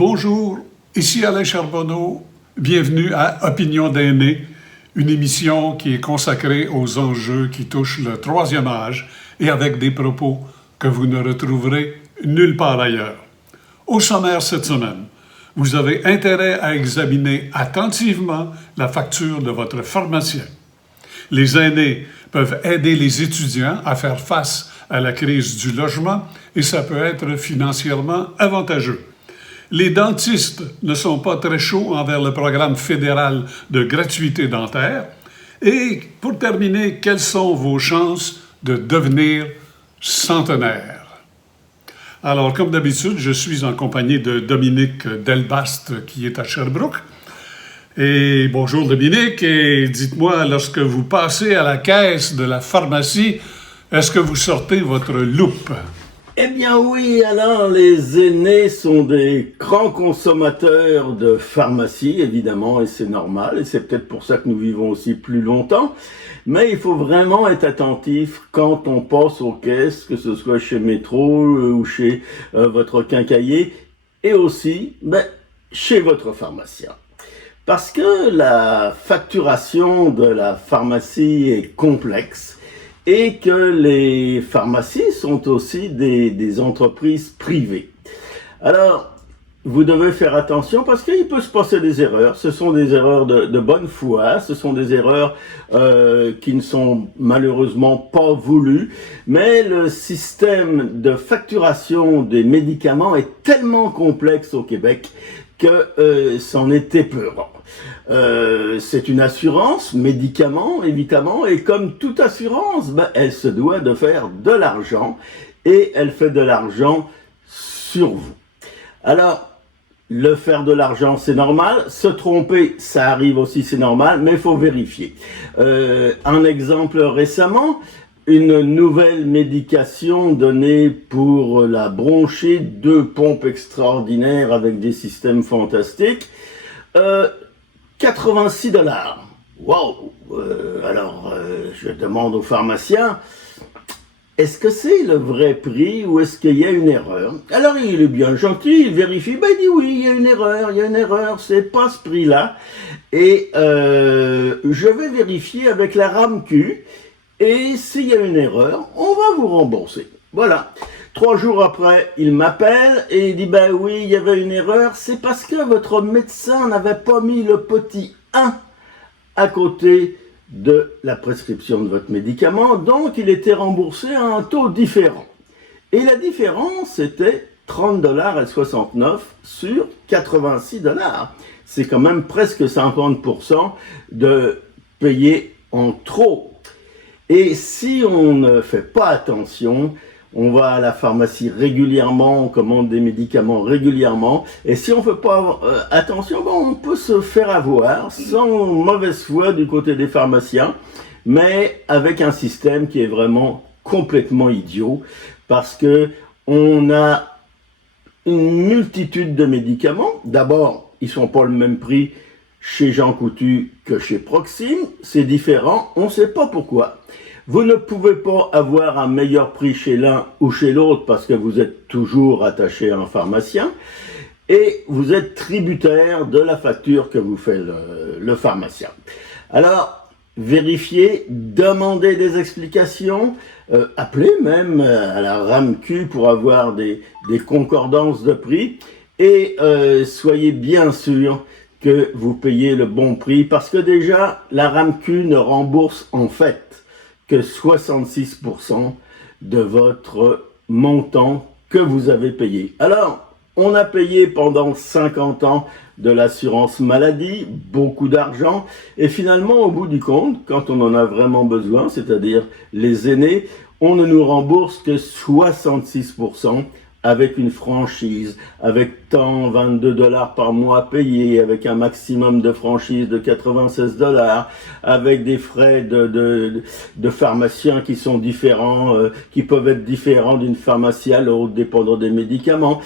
Bonjour, ici Alain Charbonneau. Bienvenue à Opinion d'aînés, une émission qui est consacrée aux enjeux qui touchent le troisième âge et avec des propos que vous ne retrouverez nulle part ailleurs. Au sommaire cette semaine, vous avez intérêt à examiner attentivement la facture de votre pharmacien. Les aînés peuvent aider les étudiants à faire face à la crise du logement et ça peut être financièrement avantageux. Les dentistes ne sont pas très chauds envers le programme fédéral de gratuité dentaire. Et pour terminer, quelles sont vos chances de devenir centenaire? Alors, comme d'habitude, je suis en compagnie de Dominique Delbast qui est à Sherbrooke. Et bonjour Dominique, et dites-moi, lorsque vous passez à la caisse de la pharmacie, est-ce que vous sortez votre loupe? Eh bien oui, Alain, les aînés sont des grands consommateurs de pharmacie, évidemment, et c'est normal, et c'est peut-être pour ça que nous vivons aussi plus longtemps. Mais il faut vraiment être attentif quand on passe aux caisses, que ce soit chez Métro ou chez votre quincaillier, et aussi chez votre pharmacien. Parce que la facturation de la pharmacie est complexe, et que les pharmacies sont aussi des entreprises privées. Alors, vous devez faire attention parce qu'il peut se passer des erreurs. Ce sont des erreurs de bonne foi, ce sont des erreurs qui ne sont malheureusement pas voulues, mais le système de facturation des médicaments est tellement complexe au Québec que c'en est épeurant. C'est une assurance, médicaments, évidemment, et comme toute assurance, elle se doit de faire de l'argent, et elle fait de l'argent sur vous. Alors, le faire de l'argent, c'est normal, se tromper, ça arrive aussi, c'est normal, mais il faut vérifier. Un exemple récemment, une nouvelle médication donnée pour la bronchite, 2 pompes extraordinaires avec des systèmes fantastiques, $86. Wow! Alors, je demande au pharmacien, est-ce que c'est le vrai prix ou est-ce qu'il y a une erreur? Alors, il est bien gentil, il vérifie, il dit oui, il y a une erreur, c'est pas ce prix-là. Et je vais vérifier avec la RAMQ, et s'il y a une erreur, on va vous rembourser. Voilà. 3 jours après, il m'appelle et il dit « oui, il y avait une erreur, c'est parce que votre médecin n'avait pas mis le petit 1 à côté de la prescription de votre médicament, donc il était remboursé à un taux différent. » Et la différence, c'était $30,69 sur $86. C'est quand même presque 50% de payer en trop. Et si on ne fait pas attention, on va à la pharmacie régulièrement, on commande des médicaments régulièrement, et si on ne fait pas attention, on peut se faire avoir sans mauvaise foi du côté des pharmaciens, mais avec un système qui est vraiment complètement idiot, parce que on a une multitude de médicaments. D'abord, ils ne sont pas le même prix chez Jean Coutu que chez Proxime, c'est différent, on ne sait pas pourquoi. Vous ne pouvez pas avoir un meilleur prix chez l'un ou chez l'autre parce que vous êtes toujours attaché à un pharmacien et vous êtes tributaire de la facture que vous fait le pharmacien. Alors, vérifiez, demandez des explications, appelez même à la RAMQ pour avoir des concordances de prix et soyez bien sûr que vous payez le bon prix parce que déjà, la RAMQ ne rembourse en fait que 66% de votre montant que vous avez payé. Alors, on a payé pendant 50 ans de l'assurance maladie, beaucoup d'argent, et finalement, au bout du compte, quand on en a vraiment besoin, c'est-à-dire les aînés, on ne nous rembourse que 66% avec une franchise, avec tant $22 par mois payés, avec un maximum de franchise de $96, avec des frais de pharmaciens qui sont différents, qui peuvent être différents d'une pharmacie à l'autre, dépendant des médicaments.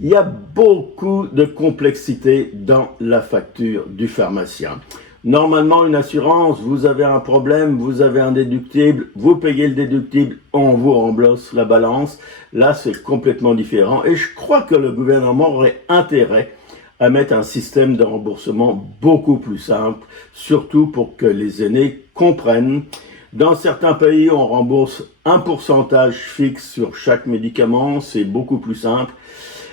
Il y a beaucoup de complexité dans la facture du pharmacien. Normalement, une assurance, vous avez un problème, vous avez un déductible, vous payez le déductible, on vous rembourse la balance. Là, c'est complètement différent. Et je crois que le gouvernement aurait intérêt à mettre un système de remboursement beaucoup plus simple, surtout pour que les aînés comprennent. Dans certains pays, on rembourse un pourcentage fixe sur chaque médicament, c'est beaucoup plus simple.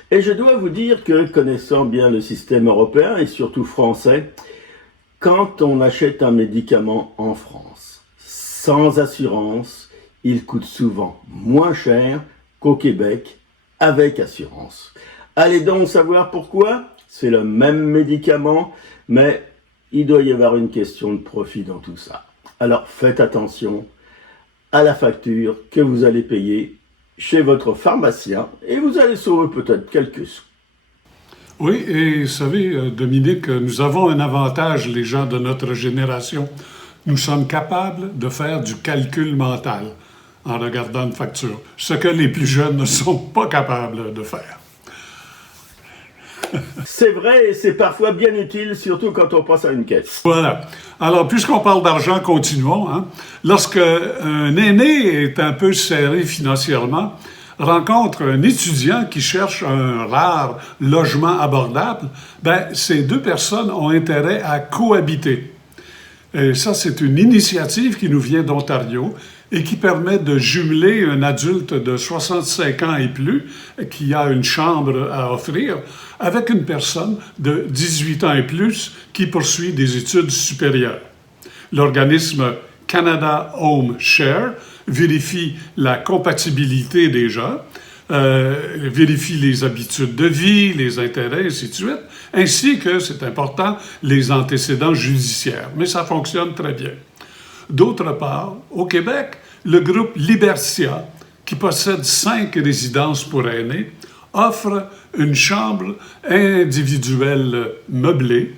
Et je dois vous dire que, connaissant bien le système européen et surtout français, quand on achète un médicament en France, sans assurance, il coûte souvent moins cher qu'au Québec, avec assurance. Allez donc savoir pourquoi. C'est le même médicament, mais il doit y avoir une question de profit dans tout ça. Alors faites attention à la facture que vous allez payer chez votre pharmacien et vous allez sauver peut-être quelques sous. Oui, et vous savez, Dominique, nous avons un avantage, les gens de notre génération. Nous sommes capables de faire du calcul mental en regardant une facture, ce que les plus jeunes ne sont pas capables de faire. C'est vrai et c'est parfois bien utile, surtout quand on passe à une caisse. Voilà. Alors, puisqu'on parle d'argent, continuons. Lorsque un aîné est un peu serré financièrement, rencontre un étudiant qui cherche un rare logement abordable, ces deux personnes ont intérêt à cohabiter. Et ça, c'est une initiative qui nous vient d'Ontario et qui permet de jumeler un adulte de 65 ans et plus qui a une chambre à offrir avec une personne de 18 ans et plus qui poursuit des études supérieures. L'organisme Canada Home Share vérifie la compatibilité des gens, vérifie les habitudes de vie, les intérêts, ainsi de suite, ainsi que, c'est important, les antécédents judiciaires. Mais ça fonctionne très bien. D'autre part, au Québec, le groupe Libertia, qui possède 5 résidences pour aînés, offre une chambre individuelle meublée,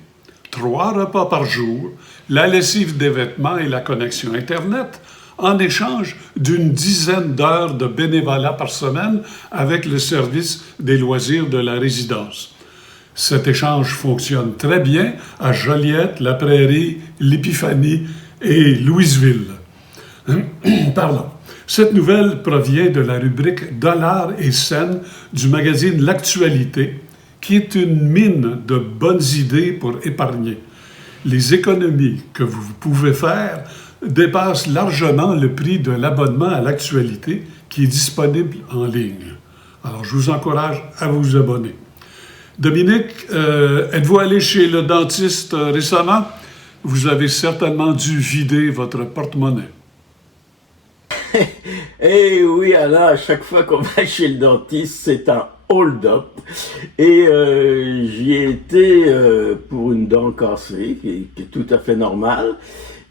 3 repas par jour, la lessive des vêtements et la connexion Internet, en échange d'une dizaine d'heures de bénévolat par semaine avec le service des loisirs de la résidence. Cet échange fonctionne très bien à Joliette, La Prairie, l'Épiphanie et Louisville. Pardon. Cette nouvelle provient de la rubrique Dollars et cents du magazine L'Actualité, qui est une mine de bonnes idées pour épargner. Les économies que vous pouvez faire dépassent largement le prix de l'abonnement à l'Actualité qui est disponible en ligne. Alors, je vous encourage à vous abonner. Dominique, êtes-vous allé chez le dentiste récemment? Vous avez certainement dû vider votre porte-monnaie. Eh oui, alors à chaque fois qu'on va chez le dentiste, c'est un hold-up. Et j'y ai été pour une dent cassée, qui est tout à fait normale.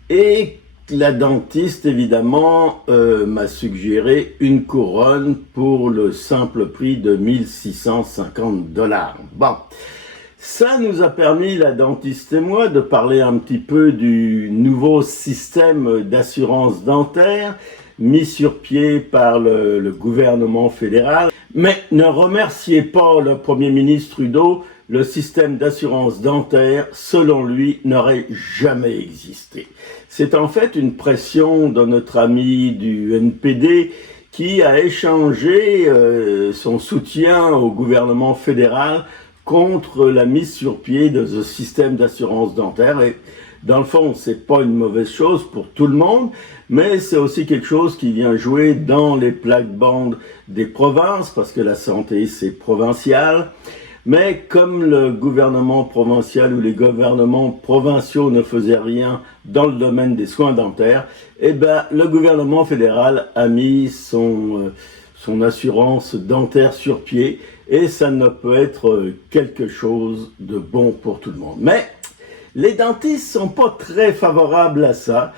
Et la dentiste, évidemment, m'a suggéré une couronne pour le simple prix de 1650 $. Bon, ça nous a permis, la dentiste et moi, de parler un petit peu du nouveau système d'assurance dentaire mis sur pied par le gouvernement fédéral. Mais ne remerciez pas le Premier ministre Trudeau, le système d'assurance dentaire, selon lui, n'aurait jamais existé. C'est en fait une pression de notre ami du NPD qui a échangé son soutien au gouvernement fédéral contre la mise sur pied de ce système d'assurance dentaire. Et dans le fond, c'est pas une mauvaise chose pour tout le monde, mais c'est aussi quelque chose qui vient jouer dans les plates-bandes des provinces, parce que la santé, c'est provincial. Mais comme le gouvernement provincial ou les gouvernements provinciaux ne faisaient rien dans le domaine des soins dentaires, le gouvernement fédéral a mis son assurance dentaire sur pied, et ça ne peut être quelque chose de bon pour tout le monde. Mais les dentistes sont pas très favorables à ça.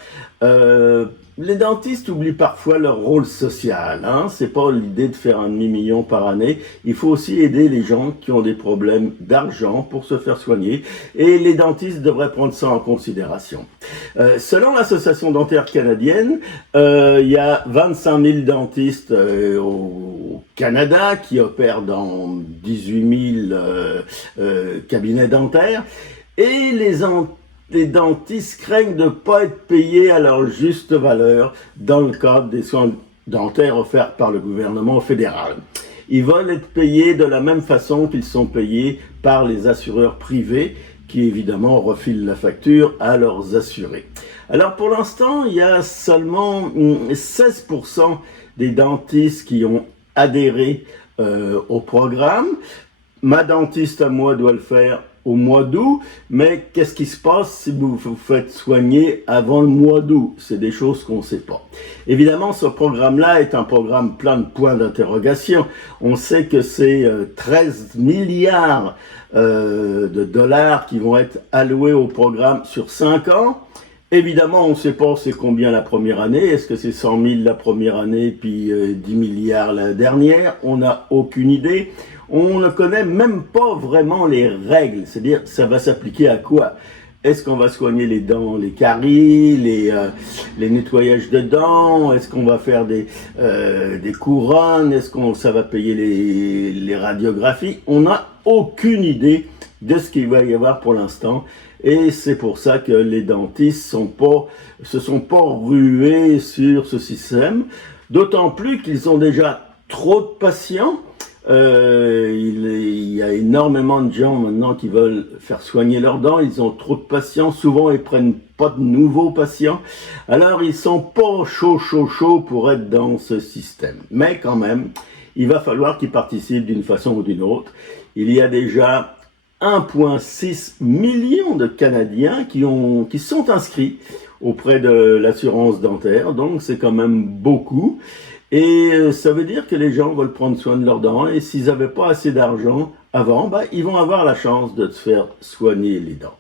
Les dentistes oublient parfois leur rôle social. C'est pas l'idée de faire un demi-million par année. Il faut aussi aider les gens qui ont des problèmes d'argent pour se faire soigner. Et les dentistes devraient prendre ça en considération. Selon l'Association dentaire canadienne, il y a 25 000 dentistes au Canada qui opèrent dans 18 000 cabinets dentaires. Et les dentistes craignent de ne pas être payés à leur juste valeur dans le cadre des soins dentaires offerts par le gouvernement fédéral. Ils veulent être payés de la même façon qu'ils sont payés par les assureurs privés qui évidemment refilent la facture à leurs assurés. Alors pour l'instant, il y a seulement 16% des dentistes qui ont adhéré au programme. Ma dentiste à moi doit le faire au mois d'août, mais qu'est-ce qui se passe si vous vous faites soigner avant le mois d'août? C'est des choses qu'on ne sait pas. Évidemment, ce programme-là est un programme plein de points d'interrogation. On sait que c'est 13 milliards de dollars qui vont être alloués au programme sur 5 ans. Évidemment, on ne sait pas c'est combien la première année. Est-ce que c'est 100 000 la première année, puis 10 milliards la dernière? On n'a aucune idée. On ne connaît même pas vraiment les règles. C'est-à-dire, ça va s'appliquer à quoi? Est-ce qu'on va soigner les dents, les caries, les nettoyages de dents? Est-ce qu'on va faire des couronnes? Est-ce que ça va payer les radiographies? On n'a aucune idée de ce qu'il va y avoir pour l'instant. Et c'est pour ça que les dentistes se sont pas rués sur ce système. D'autant plus qu'ils ont déjà trop de patients. Il y a énormément de gens maintenant qui veulent faire soigner leurs dents. Ils ont trop de patients. Souvent, ils prennent pas de nouveaux patients. Alors, ils sont pas chauds pour être dans ce système. Mais quand même, il va falloir qu'ils participent d'une façon ou d'une autre. Il y a déjà 1,6 million de Canadiens qui sont inscrits auprès de l'assurance dentaire. Donc, c'est quand même beaucoup. Et ça veut dire que les gens veulent prendre soin de leurs dents et s'ils n'avaient pas assez d'argent avant, ils vont avoir la chance de se faire soigner les dents.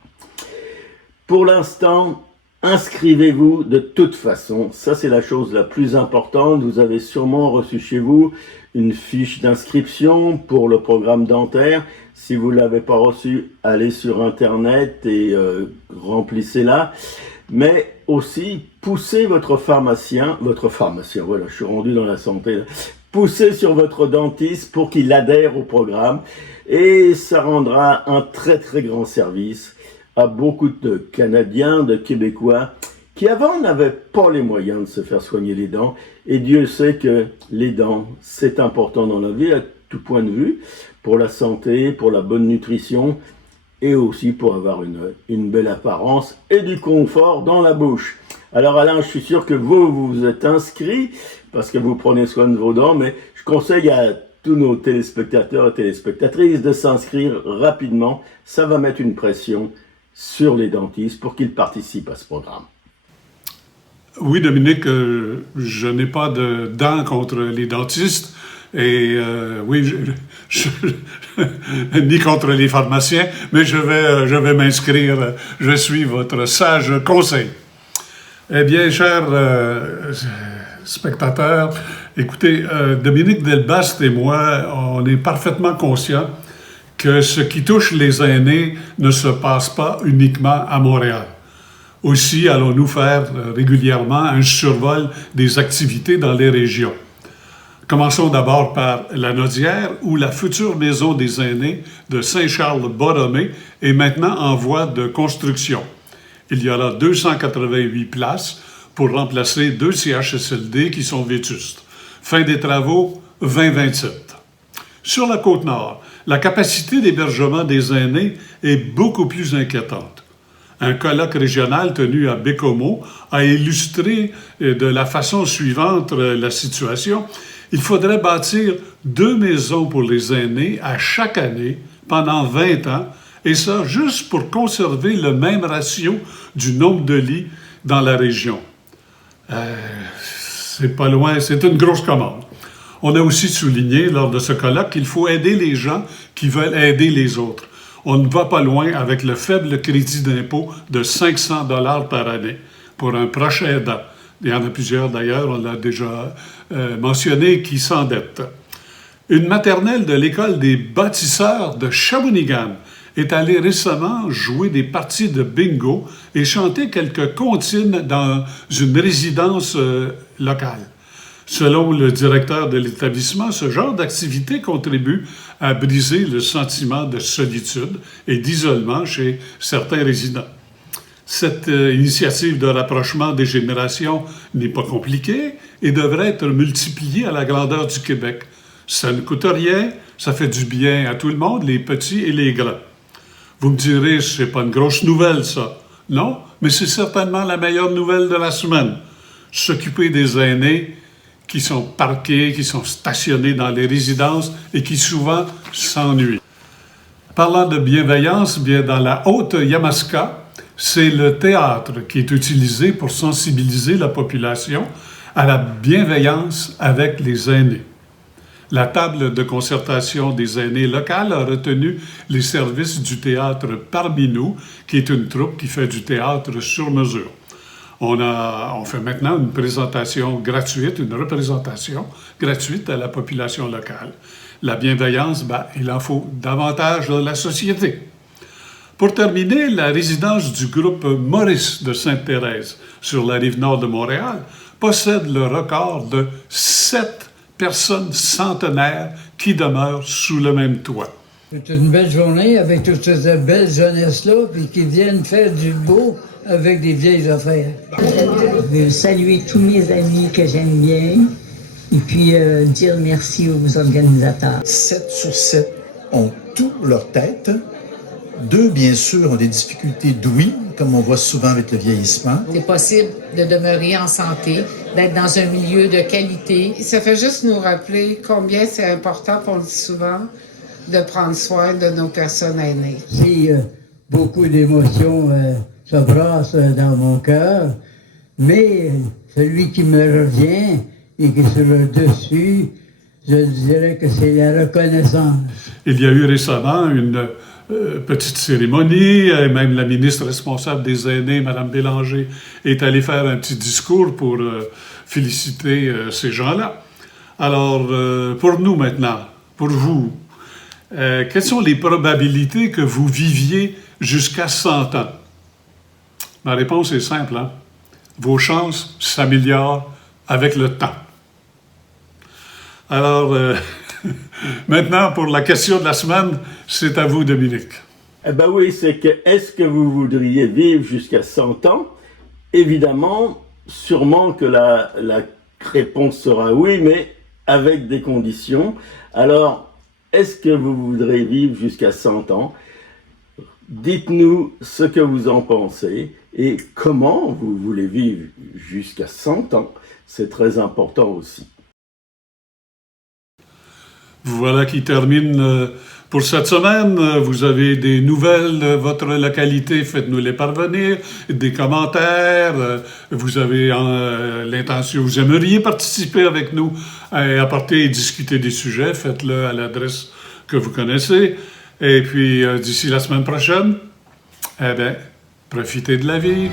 Pour l'instant, inscrivez-vous de toute façon. Ça, c'est la chose la plus importante. Vous avez sûrement reçu chez vous une fiche d'inscription pour le programme dentaire. Si vous ne l'avez pas reçu, allez sur Internet et remplissez-la. Mais aussi, poussez votre pharmacien, voilà, je suis rendu dans la santé, là. Poussez sur votre dentiste pour qu'il adhère au programme et ça rendra un très très grand service à beaucoup de Canadiens, de Québécois qui avant n'avaient pas les moyens de se faire soigner les dents. Et Dieu sait que les dents, c'est important dans la vie à tout point de vue, pour la santé, pour la bonne nutrition, et aussi pour avoir une belle apparence et du confort dans la bouche. Alors Alain, je suis sûr que vous êtes inscrit parce que vous prenez soin de vos dents, mais je conseille à tous nos téléspectateurs et téléspectatrices de s'inscrire rapidement. Ça va mettre une pression sur les dentistes pour qu'ils participent à ce programme. Oui, Dominique, je n'ai pas de dents contre les dentistes. Et oui, ni contre les pharmaciens, mais je vais m'inscrire. Je suis votre sage conseil. Eh bien, chers spectateurs, écoutez, Dominique Delbast et moi, on est parfaitement conscients que ce qui touche les aînés ne se passe pas uniquement à Montréal. Aussi, allons-nous faire régulièrement un survol des activités dans les régions. Commençons d'abord par la Nodière, où la future maison des aînés de Saint-Charles-Borromée est maintenant en voie de construction. Il y aura 288 places pour remplacer 2 CHSLD qui sont vétustes. Fin des travaux, 2027. Sur la Côte-Nord, la capacité d'hébergement des aînés est beaucoup plus inquiétante. Un colloque régional tenu à Bécomo a illustré de la façon suivante la situation. Il faudrait bâtir 2 maisons pour les aînés à chaque année pendant 20 ans, et ça juste pour conserver le même ratio du nombre de lits dans la région. C'est pas loin, c'est une grosse commande. On a aussi souligné lors de ce colloque qu'il faut aider les gens qui veulent aider les autres. On ne va pas loin avec le faible crédit d'impôt de 500 $ par année pour un proche aidant. Il y en a plusieurs d'ailleurs, on l'a déjà mentionné, qui s'endettent. Une maternelle de l'école des bâtisseurs de Shawinigan est allée récemment jouer des parties de bingo et chanter quelques comptines dans une résidence locale. Selon le directeur de l'établissement, ce genre d'activité contribue à briser le sentiment de solitude et d'isolement chez certains résidents. Cette initiative de rapprochement des générations n'est pas compliquée et devrait être multipliée à la grandeur du Québec. Ça ne coûte rien, ça fait du bien à tout le monde, les petits et les grands. Vous me direz, c'est pas une grosse nouvelle, ça. Non, mais c'est certainement la meilleure nouvelle de la semaine. S'occuper des aînés qui sont parqués, qui sont stationnés dans les résidences et qui souvent s'ennuient. Parlant de bienveillance, bien dans la Haute-Yamaska, c'est le théâtre qui est utilisé pour sensibiliser la population à la bienveillance avec les aînés. La table de concertation des aînés locale a retenu les services du théâtre Parmi nous, qui est une troupe qui fait du théâtre sur mesure. On fait maintenant une représentation gratuite à la population locale. La bienveillance, il en faut davantage dans la société. Pour terminer, la résidence du groupe Maurice de Sainte-Thérèse, sur la rive nord de Montréal, possède le record de 7 personnes centenaires qui demeurent sous le même toit. C'est une belle journée avec toute cette belle jeunesse-là, puis qui viennent faire du beau avec des vieilles affaires. Je veux saluer tous mes amis que j'aime bien et puis dire merci aux organisateurs. 7 sur 7 ont tout leur tête. 2, bien sûr, ont des difficultés d'ouïe, comme on voit souvent avec le vieillissement. C'est possible de demeurer en santé, d'être dans un milieu de qualité. Ça fait juste nous rappeler combien c'est important, on le dit souvent, de prendre soin de nos personnes aînées. Beaucoup d'émotions se brassent dans mon cœur, mais celui qui me revient et qui est sur le dessus, je dirais que c'est la reconnaissance. Il y a eu récemment une petite cérémonie, et même la ministre responsable des aînés, Mme Bélanger, est allée faire un petit discours pour féliciter ces gens-là. Alors, pour nous maintenant, pour vous, quelles sont les probabilités que vous viviez jusqu'à 100 ans? Ma réponse est simple, hein? Vos chances s'améliorent avec le temps. Alors, maintenant, pour la question de la semaine, c'est à vous, Dominique. Eh bien oui, c'est que est-ce que vous voudriez vivre jusqu'à 100 ans? Évidemment, sûrement que la réponse sera oui, mais avec des conditions. Alors, est-ce que vous voudrez vivre jusqu'à 100 ans? Dites-nous ce que vous en pensez et comment vous voulez vivre jusqu'à 100 ans. C'est très important aussi. Voilà qui termine pour cette semaine. Vous avez des nouvelles de votre localité, faites-nous les parvenir, des commentaires. Vous avez l'intention, vous aimeriez participer avec nous, apporter et discuter des sujets, faites-le à l'adresse que vous connaissez. Et puis, d'ici la semaine prochaine, profitez de la vie.